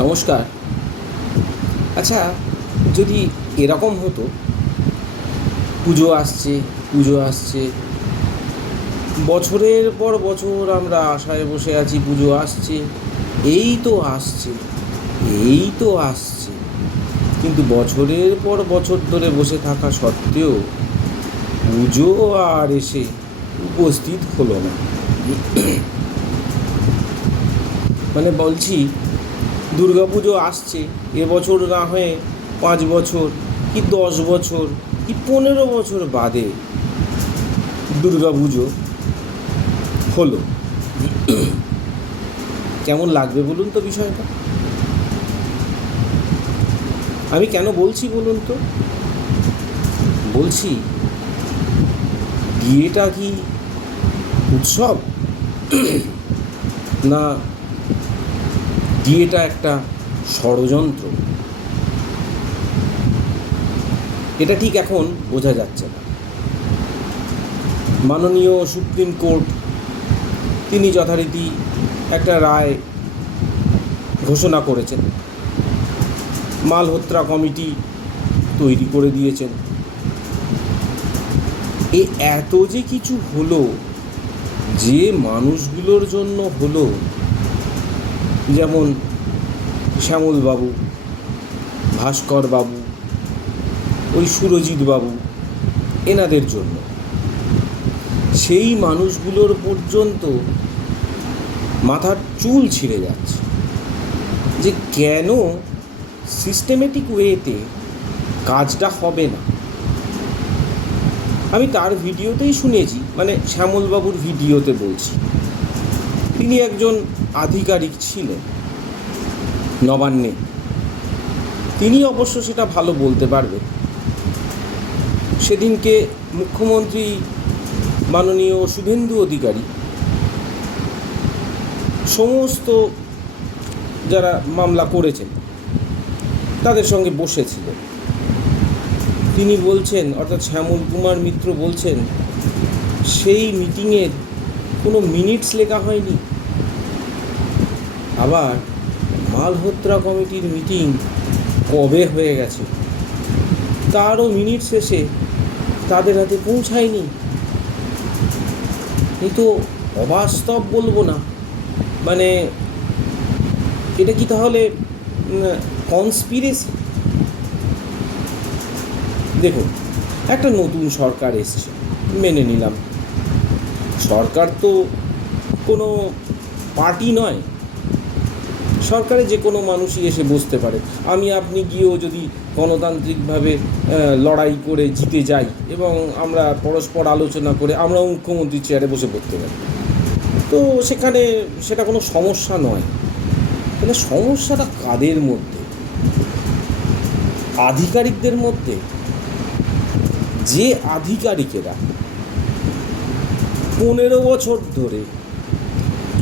নমস্কার। আচ্ছা, যদি এরকম হতো, পুজো আসছে, বছরের পর বছর আমরা আশায় বসে আছি, পুজো আসছে, এই তো আসছে, এই তো আসছে, কিন্তু বছরের পর বছর ধরে বসে থাকা সত্ত্বেও পুজো আর এসে উপস্থিত হলো না। মানে বলছি, দুর্গাপুজো আসছে, এবছর না হয়ে 5 বছর কি 10 বছর কি 15 বছর বাদে দুর্গাপুজো হলো। কেমন লাগবে বলুন তো বিষয়টা? আমি কেন বলছি বলুন তো? বলছি, বিয়েটা কি উৎসব, না বিয়েটা একটা ষড়যন্ত্র? এটা ঠিক এখন বোঝা যাচ্ছে না। মাননীয় সুপ্রিম কোর্ট তিনি যথারীতি একটা রায় ঘোষণা করেছেন, মালহোত্রা কমিটি তৈরি করে দিয়েছেন। এত যে কিছু হলো, যে মানুষগুলোর জন্য হলো, যেমন শ্যামলবাবু, ভাস্করবাবু, ওই সুরজিৎবাবু, এনাদের জন্য, সেই মানুষগুলোর পর্যন্ত মাথার চুল ছিঁড়ে যাচ্ছে যে কেন সিস্টেমেটিক ওয়েতে কাজটা হবে না। আমি তার ভিডিওতেই শুনেছি, মানে শ্যামলবাবুর ভিডিওতে বলছি, তিনি একজন আধিকারিক ছিলেন নবান্নে, তিনি অবশ্য সেটা ভালো বলতে পারবেন। সেদিনকে মুখ্যমন্ত্রী মাননীয় শুভেন্দু অধিকারী সমস্ত যারা মামলা করেছেন তাদের সঙ্গে বসেছিলেন। তিনি বলছেন, অর্থাৎ শ্যামল কুমার মিত্র বলছেন, সেই মিটিংয়ের কোনো মিনিটস লেখা হয়নি। আবার মালহোত্রা কমিটির মিটিং কবে হয়ে গেছে, তারও মিনিটস এসে তাদের হাতে পৌঁছায়নি। এ তো অবাস্তব বলবো না, মানে এটা কি তাহলে কনস্পিরেসি? দেখুন, একটা নতুন সরকার এসছে, মেনে নিলাম। সরকার তো কোনো পার্টি নয়, সরকারে যে কোনো মানুষই এসে বসতে পারে। আমি আপনি গিয়েও যদি গণতান্ত্রিকভাবে লড়াই করে জিতে যাই এবং আমরা পরস্পর আলোচনা করে আমরাও মুখ্যমন্ত্রীর চেয়ারে বসে পড়তে পারি, তো সেখানে সেটা কোনো সমস্যা নয়। তাহলে সমস্যাটা কাদের মধ্যে? আধিকারিকদের মধ্যে। যে আধিকারিকেরা 15 বছর ধরে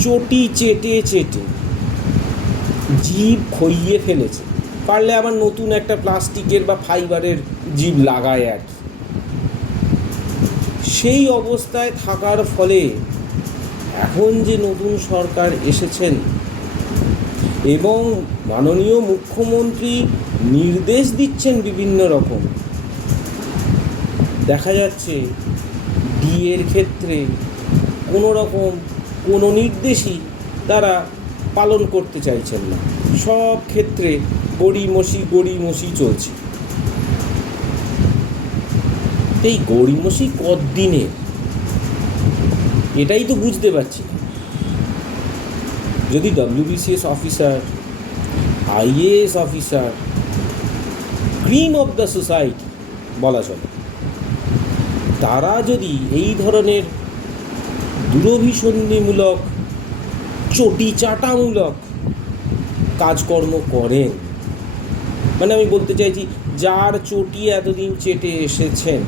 চটি চেটে চেটে জিভ খইয়ে ফেলেছে, পারলে আবার নতুন একটা প্লাস্টিকের বা ফাইবারের জিভ লাগায় আর কি, সেই অবস্থায় থাকার ফলে এখন যে নতুন সরকার এসেছেন এবং মাননীয় মুখ্যমন্ত্রী নির্দেশ দিচ্ছেন বিভিন্ন রকম, দেখা যাচ্ছে বিয়ের ক্ষেত্রে কোনো রকম কোনো নির্দেশই তারা পালন করতে চাইছেন না। সব ক্ষেত্রে গড়িমসি চলছে। এই গড়িমসি কতদিনে, এটাই তো বুঝতে পারছি না। যদি WBCS officer, IAS officer, cream of the society বলা চলে, তারা যদি এই ধরনের দুরভিসন্ধিমূলক চটি চাটামূলক কাজকর্ম করেন, মানে আমি বলতে চাইছি, যার চটি এতদিন চেটে এসেছেন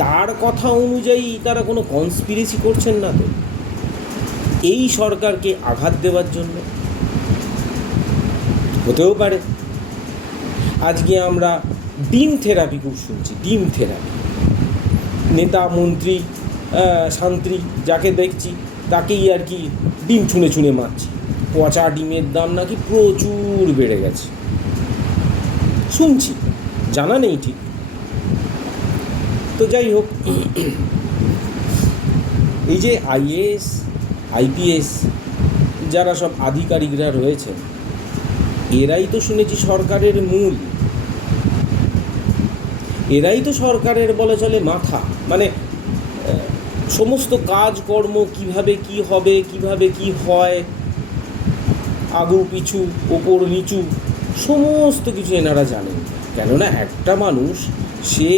তার কথা অনুযায়ী তারা কোনো কনস্পিরেসি করছেন না তো এই সরকারকে আঘাত দেওয়ার জন্য? হতেও পারে। আজকে আমরা ডিম থেরাপি খুব শুনছি, ডিম থেরাপি। নেতা মন্ত্রী শান্ত্রী যাকে দেখছি তাকেই আর কি ডিম ছুঁড়ে ছুঁড়ে মারছি। পচা ডিমের দাম নাকি প্রচুর বেড়ে গেছে, শুনছি, জানা নেই ঠিক। তো যাই হোক, এই যে আইএএস আইপিএস যারা সব আধিকারিকরা রয়েছেন, এরাই তো শুনেছি সরকারের মূল, এরাই তো সরকারের বলা চলে মাথা। মানে সমস্ত কাজকর্ম কিভাবে কি হবে, কিভাবে কি হয়, আগু পিছু ওপর নিচু সমস্ত কিছু এনারা জানেন। কেননা একটা মানুষ সে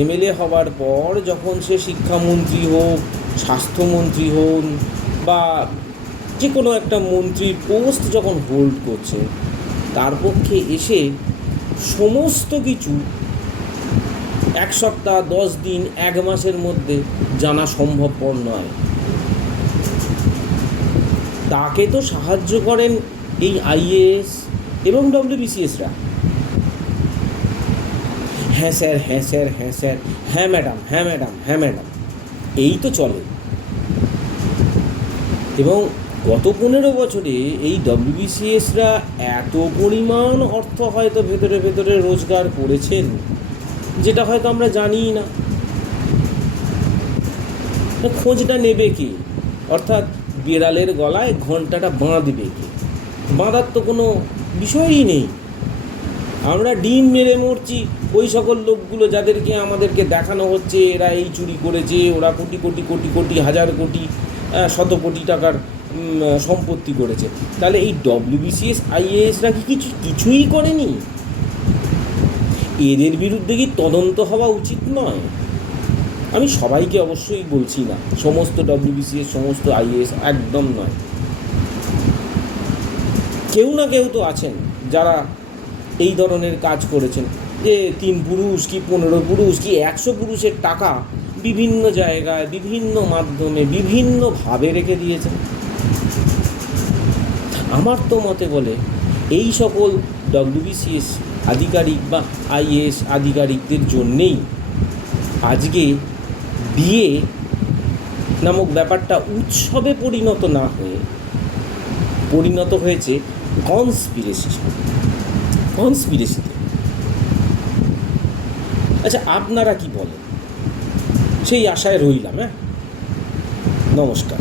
এমএলএ হওয়ার পর যখন সে শিক্ষামন্ত্রী হোক, স্বাস্থ্যমন্ত্রী হন, বা যে কোনো একটা মন্ত্রীর পোস্ট যখন হোল্ড করছে, তার পক্ষে এসে সমস্ত কিছু 1 সপ্তাহ, 10 দিন, 1 মাসের মধ্যে জানা সম্ভবপর নয়। তাকে তো সাহায্য করেন এই আইএএস এবং ডব্লিউবিসিএসরা। হ্যাঁ স্যার, হ্যাঁ স্যার, হ্যাঁ স্যার, হ্যাঁ ম্যাডাম, হ্যাঁ ম্যাডাম, হ্যাঁ ম্যাডাম, এই তো চলে। এবং গত 15 বছরে এই ডব্লিউবিসিএসরা এত পরিমাণ অর্থ হয়তো ভেতরে ভেতরে রোজগার করেছেন, যেটা হয়তো আমরা জানিই না। খোঁজটা নেবে কে? অর্থাৎ বিড়ালের গলায় ঘণ্টাটা বাঁধবে কে? বাঁধার তো কোনো বিষয়ই নেই। আমরা ডিম মেরে মরছি ওই সকল লোকগুলো যাদেরকে আমাদেরকে দেখানো হচ্ছে এরা এই চুরি করেছে, ওরা কোটি কোটি কোটি কোটি, হাজার কোটি, শত কোটি টাকার সম্পত্তি করেছে। তাহলে এই ডব্লিউবিসিএস আইএএসরা কি কিছুই করেনি? এদের বিরুদ্ধে কি তদন্ত হওয়া উচিত নয়? আমি সবাইকে অবশ্যই বলছি না, সমস্ত ডব্লিউবিসিএস, সমস্ত আইএএস একদম নয়। কেউ না কেউ তো আছেন যারা এই ধরনের কাজ করেছেন, যে 3 পুরুষ কি 15 পুরুষ কি 100 পুরুষের টাকা বিভিন্ন জায়গায়, বিভিন্ন মাধ্যমে, বিভিন্নভাবে রেখে দিয়েছেন। আমার তো মতে বলে এই সকল ডব্লিউবিসিএস আধিকারিক বা আইএএস আধিকারিকদের জন্যেই আজকে বিয়ে নামক ব্যাপারটা উৎসবে পরিণত না হয়ে পরিণত হয়েছে কনস্পিরেসিতে। আচ্ছা, আপনারা কি বলেন? সেই আশায় রইলাম। নমস্কার।